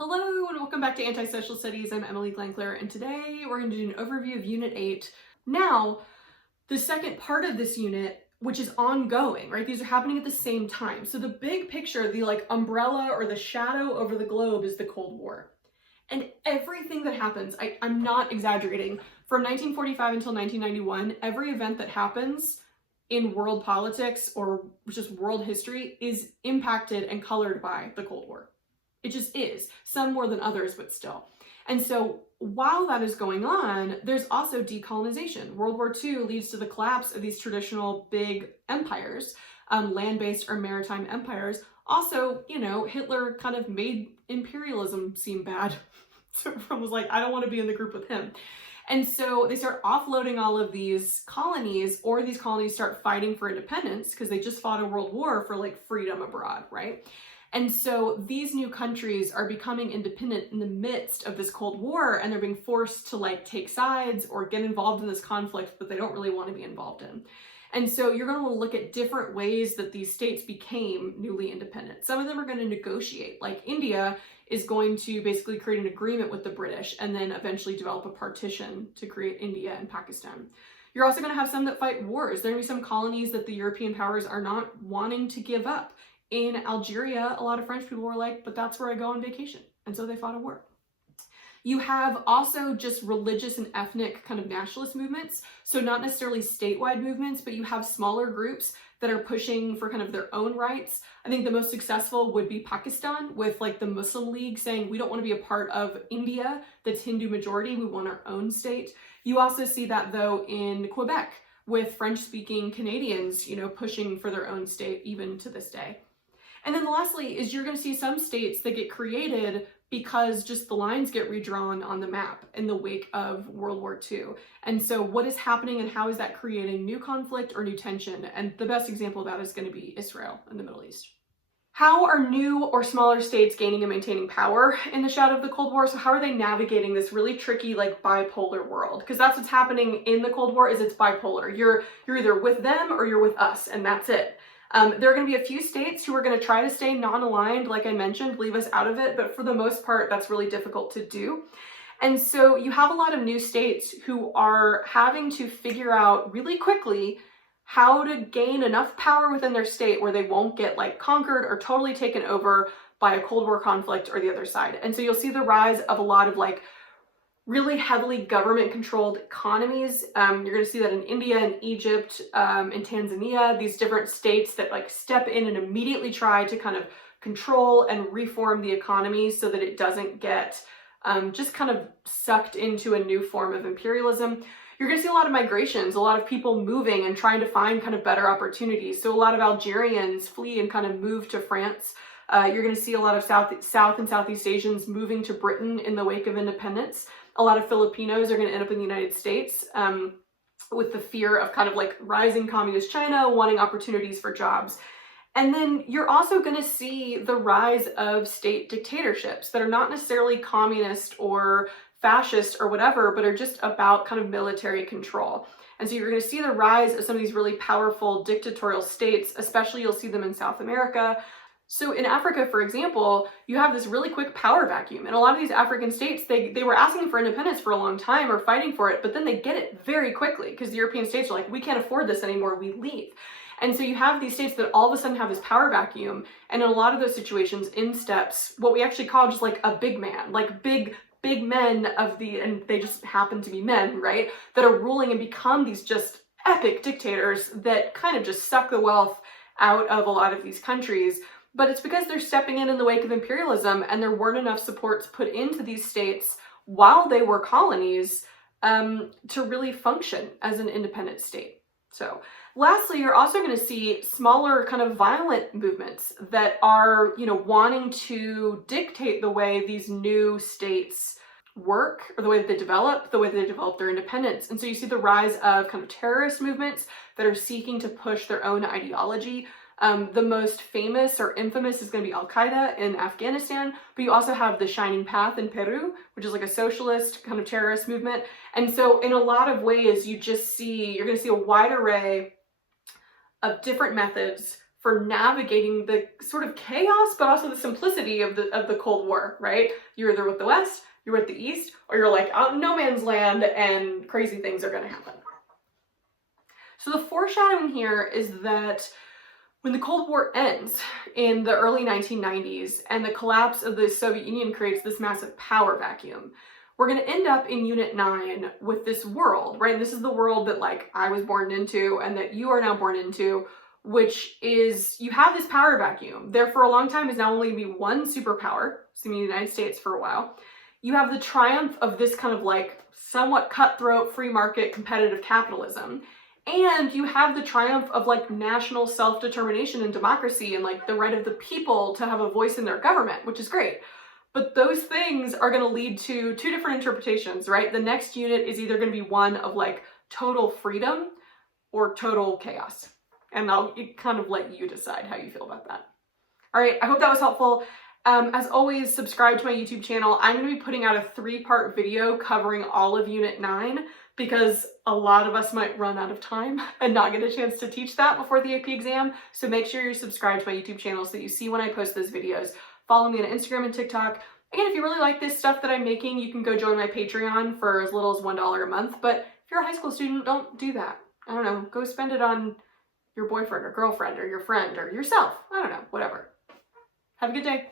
Hello and welcome back to Anti-Social Studies. I'm Emily Glankler, and today we're going to do an overview of Unit 8. Now, the second part of this unit, which is ongoing, right? These are happening at the same time. So the big picture, the umbrella or the shadow over the globe is the Cold War. And everything that happens, I'm not exaggerating, from 1945 until 1991, every event that happens in world politics or just world history is impacted and colored by the Cold War. It just is, some more than others, but still. And so while that is going on, there's also decolonization. World War II leads to the collapse of these traditional big empires, land-based or maritime empires. Also, Hitler kind of made imperialism seem bad. So everyone was like, I don't want to be in the group with him. And so they start offloading all of these colonies, or these colonies start fighting for independence because they just fought a world war for freedom abroad, right? And so these new countries are becoming independent in the midst of this Cold War, and they're being forced to take sides or get involved in this conflict that they don't really want to be involved in. And so you're going to want to look at different ways that these states became newly independent. Some of them are going to negotiate, like India is going to basically create an agreement with the British and then eventually develop a partition to create India and Pakistan. You're also going to have some that fight wars. There are going to be some colonies that the European powers are not wanting to give up. In Algeria, a lot of French people were like, but that's where I go on vacation. And so they fought a war. You have also just religious and ethnic kind of nationalist movements. So not necessarily statewide movements, but you have smaller groups that are pushing for kind of their own rights. I think the most successful would be Pakistan, with the Muslim League saying, we don't want to be a part of India that's Hindu majority, we want our own state. You also see that though in Quebec, with French-speaking Canadians, pushing for their own state even to this day. And then lastly is you're going to see some states that get created because just the lines get redrawn on the map in the wake of World War II. And so what is happening and how is that creating new conflict or new tension? And the best example of that is going to be Israel in the Middle East. How are new or smaller states gaining and maintaining power in the shadow of the Cold War? So how are they navigating this really tricky bipolar world? Because that's what's happening in the Cold War, is it's bipolar. You're either with them or you're with us, and that's it. There are going to be a few states who are going to try to stay non-aligned, like I mentioned, leave us out of it, but for the most part, that's really difficult to do. And so you have a lot of new states who are having to figure out really quickly how to gain enough power within their state where they won't get conquered or totally taken over by a Cold War conflict or the other side. And so you'll see the rise of a lot of really heavily government-controlled economies. You're going to see that in India and Egypt, in Tanzania, these different states that step in and immediately try to kind of control and reform the economy so that it doesn't get just kind of sucked into a new form of imperialism. You're going to see a lot of migrations, a lot of people moving and trying to find kind of better opportunities. So a lot of Algerians flee and kind of move to France. You're going to see a lot of South and Southeast Asians moving to Britain in the wake of independence. A lot of Filipinos are going to end up in the United States with the fear of kind of rising communist China, wanting opportunities for jobs. And then you're also going to see the rise of state dictatorships that are not necessarily communist or fascist or whatever, but are just about kind of military control. And so you're going to see the rise of some of these really powerful dictatorial states, especially you'll see them in South America. So in Africa, for example, you have this really quick power vacuum. And a lot of these African states, they were asking for independence for a long time or fighting for it, but then they get it very quickly because the European states are like, we can't afford this anymore, we leave. And so you have these states that all of a sudden have this power vacuum. And in a lot of those situations, in steps what we actually call just a big man, big men and they just happen to be men, right? That are ruling and become these just epic dictators that kind of just suck the wealth out of a lot of these countries. But it's because they're stepping in the wake of imperialism, and there weren't enough supports put into these states while they were colonies to really function as an independent state. So lastly, you're also going to see smaller kind of violent movements that are, wanting to dictate the way these new states work, or the way that they develop their independence. And so you see the rise of kind of terrorist movements that are seeking to push their own ideology. The most famous or infamous is going to be Al-Qaeda in Afghanistan, but you also have the Shining Path in Peru, which is a socialist kind of terrorist movement. And so in a lot of ways, you're going to see a wide array of different methods for navigating the sort of chaos, but also the simplicity of the Cold War, right? You're either with the West, you're with the East, or you're like out in no man's land and crazy things are gonna happen. So the foreshadowing here is that when the Cold War ends in the early 1990s and the collapse of the Soviet Union creates this massive power vacuum, we're going to end up in Unit 9 with this world, right? And this is the world that like I was born into and that you are now born into, which is you have this power vacuum. There for a long time is now only going to be one superpower, so the United States for a while. You have the triumph of this kind of like somewhat cutthroat free market competitive capitalism. And you have the triumph of like national self-determination and democracy and like the right of the people to have a voice in their government, which is great. But those things are going to lead to two different interpretations, right? The next unit is either going to be one of like total freedom or total chaos. And I'll kind of let you decide how you feel about that. All right, I hope that was helpful. As always, subscribe to my YouTube channel. I'm going to be putting out a 3-part video covering all of Unit 9 because a lot of us might run out of time and not get a chance to teach that before the AP exam. So make sure you're subscribed to my YouTube channel so that you see when I post those videos. Follow me on Instagram and TikTok. Again, if you really like this stuff that I'm making, you can go join my Patreon for as little as $1 a month. But if you're a high school student, don't do that. I don't know, go spend it on your boyfriend or girlfriend or your friend or yourself. I don't know, whatever. Have a good day.